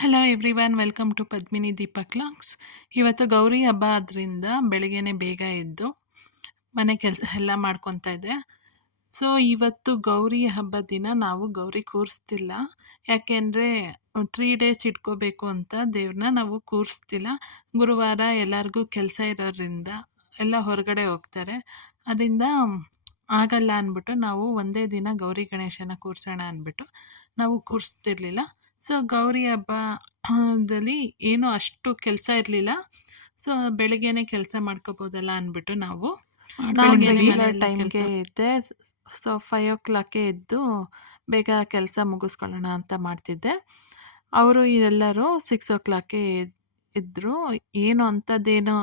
Hello everyone, welcome to Padmini Deepak logs. ಇವತ್ತು ಗೌರಿ ಹಬ್ಬ ಆದ್ದರಿಂದ ಬೆಳಗ್ಗೆನೆ ಬೇಗ ಎದ್ದು ಮನೆ ಕೆಲಸ ಎಲ್ಲ ಮಾಡ್ಕೊತಾ ಇದ್ದೆ. ಸೊ ಇವತ್ತು ಗೌರಿ ಹಬ್ಬದ ದಿನ ನಾವು ಗೌರಿ ಕೂರಿಸ್ತಿಲ್ಲ. ಯಾಕೆಂದರೆ 3 ಡೇಸ್ ಇಟ್ಕೋಬೇಕು ಅಂತ ದೇವ್ರನ್ನ ನಾವು ಕೂರಿಸ್ತಿಲ್ಲ. ಗುರುವಾರ ಎಲ್ಲರಿಗೂ ಕೆಲಸ ಇರೋದ್ರಿಂದ ಎಲ್ಲ ಹೊರಗಡೆ ಹೋಗ್ತಾರೆ. ಅದರಿಂದ ಆಗಲ್ಲ ಅಂದ್ಬಿಟ್ಟು ನಾವು ಒಂದೇ ದಿನ ಗೌರಿ ಗಣೇಶನ ಕೂರಿಸೋಣ ಅಂದ್ಬಿಟ್ಟು ನಾವು ಕೂರಿಸ್ತಿರ್ಲಿಲ್ಲ. ಸೊ ಗೌರಿ ಹಬ್ಬದಲ್ಲಿ ಏನೂ ಅಷ್ಟು ಕೆಲಸ ಇರಲಿಲ್ಲ. ಸೊ ಬೆಳಗ್ಗೆನೆ ಕೆಲಸ ಮಾಡ್ಕೋಬೋದಲ್ಲ ಅಂದ್ಬಿಟ್ಟು ನಾವು ರೆಗ್ಯುಲರ್ ಟೈಮ್ಗೆ ಇದ್ದೆ. ಸೊ 5 o'clockಗೆ ಎದ್ದು ಬೇಗ ಕೆಲಸ ಮುಗಿಸ್ಕೊಳ್ಳೋಣ ಅಂತ ಮಾಡ್ತಿದ್ದೆ. ಅವರು ಎಲ್ಲರೂ 6 o'clockಗೆ ಇದ್ದರು. ಏನು ಅಂಥದ್ದೇನು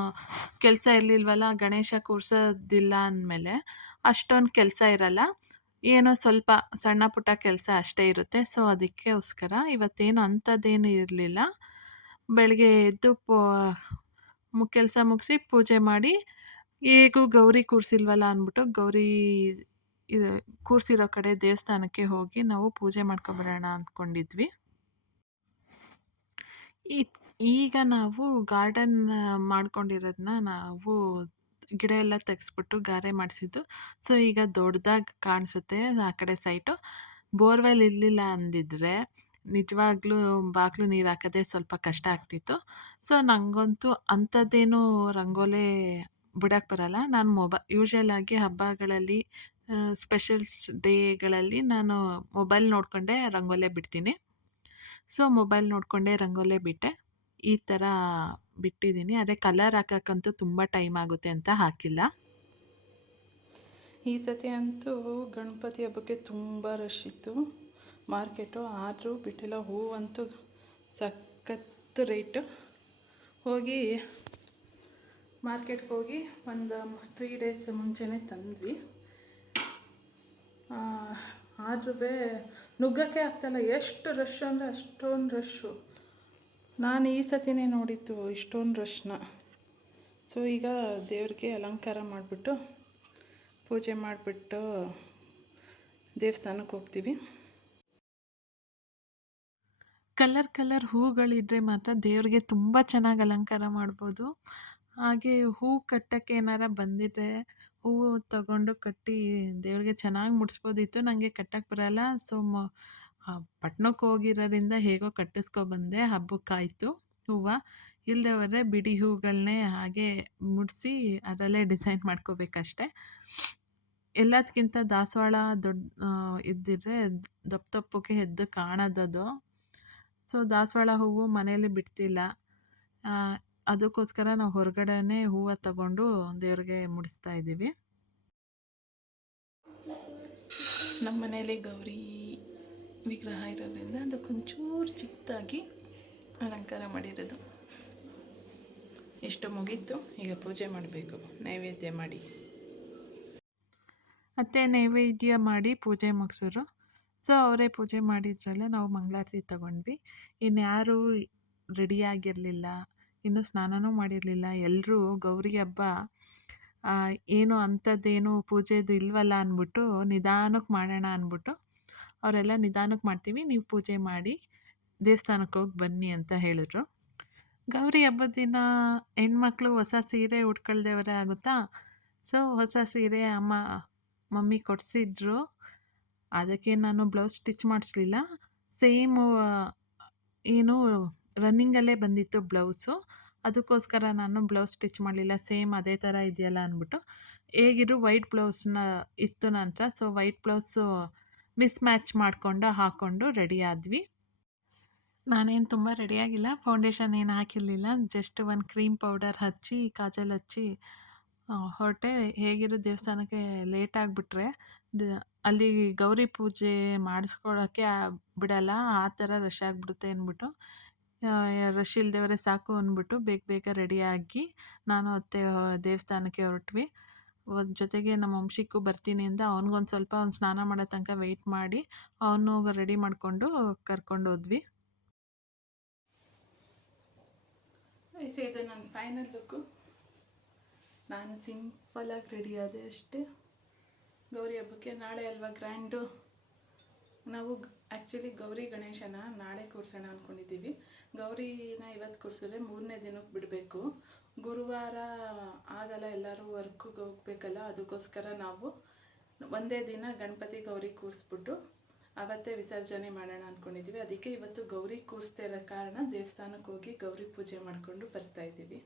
ಕೆಲಸ ಇರಲಿಲ್ವಲ್ಲ, ಗಣೇಶ ಕೂರಿಸೋದಿಲ್ಲ ಅಂದಮೇಲೆ ಅಷ್ಟೊಂದು ಕೆಲಸ ಇರಲ್ಲ, ಏನೋ ಸ್ವಲ್ಪ ಸಣ್ಣ ಪುಟ್ಟ ಕೆಲಸ ಅಷ್ಟೇ ಇರುತ್ತೆ. ಸೊ ಅದಕ್ಕೋಸ್ಕರ ಇವತ್ತೇನು ಅಂಥದ್ದೇನು ಇರಲಿಲ್ಲ. ಬೆಳಗ್ಗೆ ಎದ್ದು ಕೆಲಸ ಮುಗಿಸಿ ಪೂಜೆ ಮಾಡಿ, ಹೇಗೂ ಗೌರಿ ಕೂರಿಸಿಲ್ವಲ್ಲ ಅಂದ್ಬಿಟ್ಟು ಗೌರಿ ಇದು ಕೂರಿಸಿರೋ ಕಡೆ ದೇವಸ್ಥಾನಕ್ಕೆ ಹೋಗಿ ನಾವು ಪೂಜೆ ಮಾಡ್ಕೊಬರೋಣ ಅಂದ್ಕೊಂಡಿದ್ವಿ. ಈಗ ನಾವು ಗಾರ್ಡನ್ ಮಾಡ್ಕೊಂಡಿರೋದನ್ನ ನಾವು ಗಿಡ ಎಲ್ಲ ತೆಗೆಸ್ಬಿಟ್ಟು ಗಾರೆ ಮಾಡಿಸಿದ್ದು. ಸೊ ಈಗ ದೊಡ್ಡದಾಗಿ ಕಾಣಿಸುತ್ತೆ ಆ ಕಡೆ ಸೈಟು. ಬೋರ್ವೆಲ್ ಇರಲಿಲ್ಲ ಅಂದಿದ್ರೆ ನಿಜವಾಗ್ಲೂ ಬಾಗಿಲು ನೀರು ಹಾಕೋದೇ ಸ್ವಲ್ಪ ಕಷ್ಟ ಆಗ್ತಿತ್ತು. ಸೊ ನನಗಂತೂ ಅಂಥದ್ದೇನೂ ರಂಗೋಲೆ ಬಿಡೋಕ್ಕೆ ಬರಲ್ಲ. ನಾನು ಯೂಶ್ವಲಾಗಿ ಹಬ್ಬಗಳಲ್ಲಿ, ಸ್ಪೆಷಲ್ಸ್ ಡೇಗಳಲ್ಲಿ ನಾನು ಮೊಬೈಲ್ ನೋಡಿಕೊಂಡೇ ರಂಗೋಲೆ ಬಿಡ್ತೀನಿ. ಸೊ ಮೊಬೈಲ್ ನೋಡಿಕೊಂಡೇ ರಂಗೋಲೆ ಬಿಟ್ಟೆ. ಈ ಥರ ಬಿಟ್ಟಿದ್ದೀನಿ. ಅದೇ ಕಲರ್ ಹಾಕೋಕ್ಕಂತೂ ತುಂಬ ಟೈಮ್ ಆಗುತ್ತೆ ಅಂತ ಹಾಕಿಲ್ಲ. ಈ ಸತಿ ಅಂತೂ ಗಣಪತಿ ಹಬ್ಬಕ್ಕೆ ತುಂಬ ರಶ್ ಇತ್ತು ಮಾರ್ಕೆಟು. ಆದರೂ ಬಿಟ್ಟಿಲ್ಲ. ಹೂವಂತೂ ಸಖತ್ತು ರೇಟು. ಹೋಗಿ ಮಾರ್ಕೆಟ್ಗೆ ಹೋಗಿ ಒಂದು 3 days ಮುಂಚೆನೇ ತಂದ್ವಿ. ಆದ್ರೂ ನುಗ್ಗಕ್ಕೆ ಆಗ್ತಾಯಿಲ್ಲ, ಎಷ್ಟು ರಶ್ ಅಂದರೆ ಅಷ್ಟೊಂದು ರಶ್ಶು. ನಾನು ಈ ಸತಿನೇ ನೋಡಿದ್ದು ಇಷ್ಟೊಂದು ರಶ್ನ. ಸೊ ಈಗ ದೇವ್ರಿಗೆ ಅಲಂಕಾರ ಮಾಡಿಬಿಟ್ಟು ಪೂಜೆ ಮಾಡಿಬಿಟ್ಟು ದೇವಸ್ಥಾನಕ್ಕೆ ಹೋಗ್ತೀವಿ. ಕಲರ್ ಹೂಗಳಿದ್ರೆ ಮಾತ್ರ ದೇವ್ರಿಗೆ ತುಂಬ ಚೆನ್ನಾಗಿ ಅಲಂಕಾರ ಮಾಡ್ಬೋದು. ಹಾಗೆ ಹೂ ಕಟ್ಟೋಕ್ಕೆ ಏನಾರ ಬಂದಿದ್ರೆ ಹೂವು ತಗೊಂಡು ಕಟ್ಟಿ ದೇವ್ರಿಗೆ ಚೆನ್ನಾಗಿ ಮುಡಿಸ್ಬೋದಿತ್ತು. ನನಗೆ ಕಟ್ಟಕ್ಕೆ ಬರಲ್ಲ. ಸೊ ಪಟ್ಟಣಕ್ಕೆ ಹೋಗಿರೋದ್ರಿಂದ ಹೇಗೋ ಕಟ್ಟಿಸ್ಕೊಬಂದೆ. ಹಬ್ಬಕ್ಕಾಯಿತು ಹೂವು. ಇಲ್ಲದೆ ಹೋದರೆ ಬಿಡಿ ಹೂಗಳನ್ನೇ ಹಾಗೆ ಮುಡಿಸಿ ಅದರಲ್ಲೇ ಡಿಸೈನ್ ಮಾಡ್ಕೋಬೇಕಷ್ಟೆ. ಎಲ್ಲದಕ್ಕಿಂತ ದಾಸವಾಳ ಇದ್ದಿದ್ರೆ ದಪ್ಪಗೆ ಎದ್ದು ಕಾಣೋದದು. ಸೊ ದಾಸವಾಳ ಹೂವು ಮನೇಲಿ ಬಿಡ್ತಿಲ್ಲ. ಅದಕ್ಕೋಸ್ಕರ ನಾವು ಹೊರಗಡೆನೇ ಹೂವು ತಗೊಂಡು ದೇವ್ರಿಗೆ ಮುಡಿಸ್ತಾ ಇದ್ದೀವಿ. ನಮ್ಮ ಮನೇಲಿ ಗೌರಿ ವಿಗ್ರಹ ಇರೋದ್ರಿಂದ ಅದಕ್ಕೊಂಚೂರು ಚಿಕ್ಕದಾಗಿ ಅಲಂಕಾರ ಮಾಡಿರೋದು. ಎಷ್ಟು ಮುಗೀತು, ಈಗ ಪೂಜೆ ಮಾಡಬೇಕು ನೈವೇದ್ಯ ಮಾಡಿ. ಮತ್ತು ನೈವೇದ್ಯ ಮಾಡಿ ಪೂಜೆ ಮುಗಿಸಿದ್ರು. ಸೊ ಅವರೇ ಪೂಜೆ ಮಾಡಿದ್ರಲ್ಲೇ ನಾವು ಮಂಗಳಾರತಿ ತಗೊಂಡ್ವಿ. ಇನ್ಯಾರೂ ರೆಡಿಯಾಗಿರಲಿಲ್ಲ, ಇನ್ನೂ ಸ್ನಾನನೂ ಮಾಡಿರಲಿಲ್ಲ. ಎಲ್ಲರೂ ಗೌರಿ ಹಬ್ಬ ಏನು ಅಂಥದ್ದೇನು ಪೂಜೆದು ಇಲ್ವಲ್ಲ ಅಂದ್ಬಿಟ್ಟು ನಿಧಾನಕ್ಕೆ ಮಾಡೋಣ ಅಂದ್ಬಿಟ್ಟು ಅವರೆಲ್ಲ ನಿಧಾನಕ್ಕೆ ಮಾಡ್ತೀವಿ, ನೀವು ಪೂಜೆ ಮಾಡಿ ದೇವಸ್ಥಾನಕ್ಕೆ ಹೋಗಿ ಬನ್ನಿ ಅಂತ ಹೇಳಿದ್ರು. ಗೌರಿ ಹಬ್ಬದ ದಿನ ಹೆಣ್ಮಕ್ಳು ಹೊಸ ಸೀರೆ ಉಟ್ಕೊಳ್ದೇವರೇ ಆಗುತ್ತಾ. ಸೊ ಹೊಸ ಸೀರೆ ಮಮ್ಮಿ ಕೊಡಿಸಿದ್ರು. ಅದಕ್ಕೆ ನಾನು ಬ್ಲೌಸ್ ಸ್ಟಿಚ್ ಮಾಡಿಸ್ಲಿಲ್ಲ. ಸೇಮು ಏನು ರನ್ನಿಂಗಲ್ಲೇ ಬಂದಿತ್ತು ಬ್ಲೌಸು. ಅದಕ್ಕೋಸ್ಕರ ನಾನು ಬ್ಲೌಸ್ ಸ್ಟಿಚ್ ಮಾಡಲಿಲ್ಲ. ಸೇಮ್ ಅದೇ ಥರ ಇದೆಯಲ್ಲ ಅಂದ್ಬಿಟ್ಟು ಹೇಗಿದ್ರು ವೈಟ್ ಬ್ಲೌಸ್ನ ಇತ್ತು ನಂತರ. So white blouse miss match ಮಾಡಿಕೊಂಡು ಹಾಕ್ಕೊಂಡು ರೆಡಿ ಆದ್ವಿ. ನಾನೇನು ತುಂಬ ರೆಡಿಯಾಗಿಲ್ಲ, ಫೌಂಡೇಶನ್ ಏನು ಹಾಕಿರಲಿಲ್ಲ. ಜಸ್ಟ್ ಒಂದು ಕ್ರೀಮ್ ಪೌಡರ್ ಹಚ್ಚಿ ಕಾಜಲ್ ಹಚ್ಚಿ ಹೊರಟೆ. ಹೇಗಿರೋ ದೇವಸ್ಥಾನಕ್ಕೆ ಲೇಟ್ ಆಗಿಬಿಟ್ರೆ ಅಲ್ಲಿ ಗೌರಿ ಪೂಜೆ ಮಾಡಿಸ್ಕೊಳ್ಳೋಕ್ಕೆ ಬಿಡಲ್ಲ, ಆ ಥರ ರಶ್ ಆಗಿಬಿಡುತ್ತೆ ಅಂದ್ಬಿಟ್ಟು ರಶ್ ಇಲ್ದೇವರೆ ಸಾಕು ಅಂದ್ಬಿಟ್ಟು ಬೇಗ ರೆಡಿಯಾಗಿ ನಾನು ಅತ್ತೆ ದೇವಸ್ಥಾನಕ್ಕೆ ಹೊರಟ್ವಿ. ಜೊತೆಗೆ ನಮ್ಮ ವಂಶಿಕ್ಕೂ ಬರ್ತೀನಿ ಅಂತ ಅವ್ನಿಗೊಂದು ಸ್ವಲ್ಪ ಅವ್ನು ಸ್ನಾನ ಮಾಡೋ ತನಕ ವೆಯ್ಟ್ ಮಾಡಿ ಅವನು ರೆಡಿ ಮಾಡಿಕೊಂಡು ಕರ್ಕೊಂಡು ಹೋದ್ವಿ. ಇದು ನನ್ನ ಫೈನಲ್ ಲುಕ್ಕು. ನಾನು ಸಿಂಪಲಾಗಿ ರೆಡಿ ಆದೆ ಅಷ್ಟೇ. ಗೌರಿ ಹಬ್ಬಕ್ಕೆ ನಾಳೆ ಅಲ್ವಾ ಗ್ರ್ಯಾಂಡು. ನಾವು ಆ್ಯಕ್ಚುಲಿ ಗೌರಿ ಗಣೇಶನ ನಾಳೆ ಕೂರಿಸೋಣ ಅಂದ್ಕೊಂಡಿದ್ದೀವಿ. ಗೌರಿನ ಇವತ್ತು ಕೂರಿಸಿದ್ರೆ 3ನೇ ದಿನಕ್ಕೆ ಬಿಡಬೇಕು. ಗುರುವಾರ ಆಗಲ್ಲ, ಎಲ್ಲರೂ ವರ್ಕಿಗೆ ಹೋಗ್ಬೇಕಲ್ಲ. ಅದಕ್ಕೋಸ್ಕರ ನಾವು ಒಂದೇ ದಿನ ಗಣಪತಿ ಗೌರಿ ಕೂರಿಸ್ಬಿಟ್ಟು ಅವತ್ತೇ ವಿಸರ್ಜನೆ ಮಾಡೋಣ ಅಂದ್ಕೊಂಡಿದ್ದೀವಿ. ಅದಕ್ಕೆ ಇವತ್ತು ಗೌರಿ ಕೂರಿಸ್ತಾ ಇರೋ ಕಾರಣ ದೇವಸ್ಥಾನಕ್ಕೆ ಹೋಗಿ ಗೌರಿ ಪೂಜೆ ಮಾಡಿಕೊಂಡು ಬರ್ತಾಯಿದ್ದೀವಿ.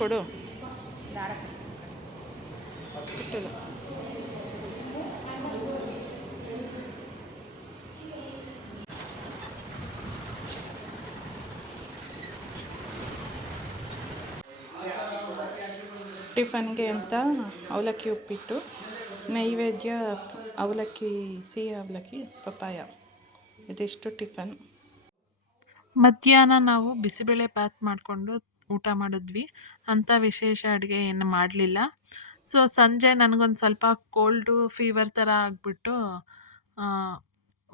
ಕೊಡು. ಟಿಫನ್ಗೆ ಅಂತ ಅವಲಕ್ಕಿ ಉಪ್ಪಿಟ್ಟು, ನೈವೇದ್ಯ ಅವಲಕ್ಕಿ, ಸಿಹಿ ಅವಲಕ್ಕಿ, ಪಪ್ಪಾಯ, ಇದಿಷ್ಟು ಟಿಫನ್. ಮಧ್ಯಾಹ್ನ ನಾವು ಬಿಸಿಬೇಳೆ ಬಾತ್ ಮಾಡಿಕೊಂಡು ಊಟ ಮಾಡಿದ್ವಿ. ಅಂಥ ವಿಶೇಷ ಅಡುಗೆ ಏನು ಮಾಡಲಿಲ್ಲ. ಸೊ ಸಂಜೆ ನನಗೊಂದು ಸ್ವಲ್ಪ ಕೋಲ್ಡು ಫೀವರ್ ಥರ ಆಗಿಬಿಟ್ಟು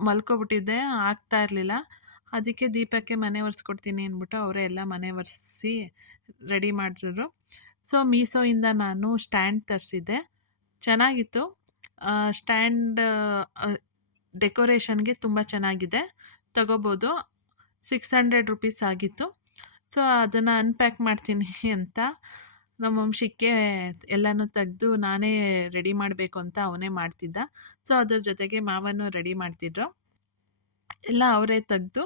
ಮಲ್ಕೊಬಿಟ್ಟಿದ್ದೆ, ಆಗ್ತಾ ಇರಲಿಲ್ಲ. ಅದಕ್ಕೆ ದೀಪಕ್ಕೆ ಮನೆ ಒರೆಸ್ಕೊಡ್ತೀನಿ ಅಂದ್ಬಿಟ್ಟು ಅವರೇ ಎಲ್ಲ ಮನೆ ಒರೆಸಿ ರೆಡಿ ಮಾಡಿದ್ರು. ಸೊ ಮೀಶೋಯಿಂದ ನಾನು ಸ್ಟ್ಯಾಂಡ್ ತರಿಸಿದ್ದೆ, ಚೆನ್ನಾಗಿತ್ತು. ಸ್ಟ್ಯಾಂಡ್ ಡೆಕೋರೇಷನ್ಗೆ ತುಂಬ ಚೆನ್ನಾಗಿದೆ, ತಗೋಬೋದು. 600 ರುಪೀಸ್ ಆಗಿತ್ತು. ಸೊ ಅದನ್ನು ಅನ್ಪ್ಯಾಕ್ ಮಾಡ್ತೀನಿ ಅಂತ ನಮ್ಮ ವಂಶಕ್ಕೆ ಎಲ್ಲನೂ ತೆಗೆದು ನಾನೇ ರೆಡಿ ಮಾಡಬೇಕು ಅಂತ ಅವನೇ ಮಾಡ್ತಿದ್ದ. ಸೊ ಅದ್ರ ಜೊತೆಗೆ ಮಾವನ್ನು ರೆಡಿ ಮಾಡ್ತಿದ್ರು. ಎಲ್ಲ ಅವರೇ ತೆಗೆದು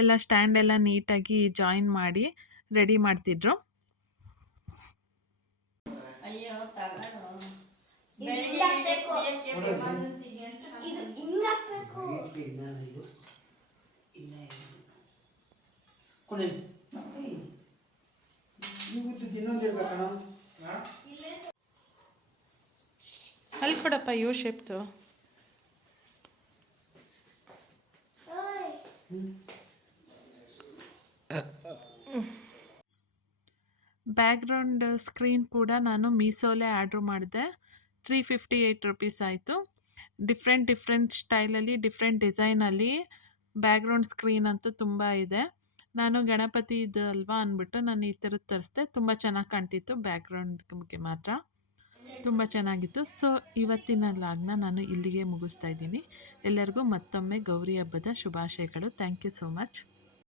ಎಲ್ಲ ಸ್ಟ್ಯಾಂಡ್ ಎಲ್ಲ ನೀಟಾಗಿ ಜಾಯಿನ್ ಮಾಡಿ ರೆಡಿ ಮಾಡ್ತಿದ್ರು. ಅಲ್ಲಿ ಕೊಡಪ್ಪ, ಯು ಶೇಪ್ದು. ಬ್ಯಾಕ್ಗ್ರೌಂಡ್ ಸ್ಕ್ರೀನ್ ಕೂಡ ನಾನು ಮೀಶೋಲೇ ಆರ್ಡ್ರ್ ಮಾಡಿದೆ. 358 ರುಪೀಸ್ ಆಯಿತು. ಡಿಫ್ರೆಂಟ್ ಸ್ಟೈಲಲ್ಲಿ, ಡಿಫ್ರೆಂಟ್ ಡಿಸೈನಲ್ಲಿ ಬ್ಯಾಕ್ಗ್ರೌಂಡ್ ಸ್ಕ್ರೀನ್ ಅಂತೂ ತುಂಬ ಇದೆ. ನಾನು ಗಣಪತಿ ಇದು ಅಲ್ವಾ ಅಂದ್ಬಿಟ್ಟು ನಾನು ಈ ಥರದ್ದು ತರಿಸ್ದೆ. ತುಂಬ ಚೆನ್ನಾಗಿ ಕಾಣ್ತಿತ್ತು, ಬ್ಯಾಕ್ಗ್ರೌಂಡ್ಗೆ ಮಾತ್ರ ತುಂಬ ಚೆನ್ನಾಗಿತ್ತು. ಸೊ ಇವತ್ತಿನ ಲಾಗ್ನ ನಾನು ಇಲ್ಲಿಗೆ ಮುಗಿಸ್ತಾ ಇದ್ದೀನಿ. ಎಲ್ಲರಿಗೂ ಮತ್ತೊಮ್ಮೆ ಗೌರಿ ಹಬ್ಬದ ಶುಭಾಶಯಗಳು. Thank you so much.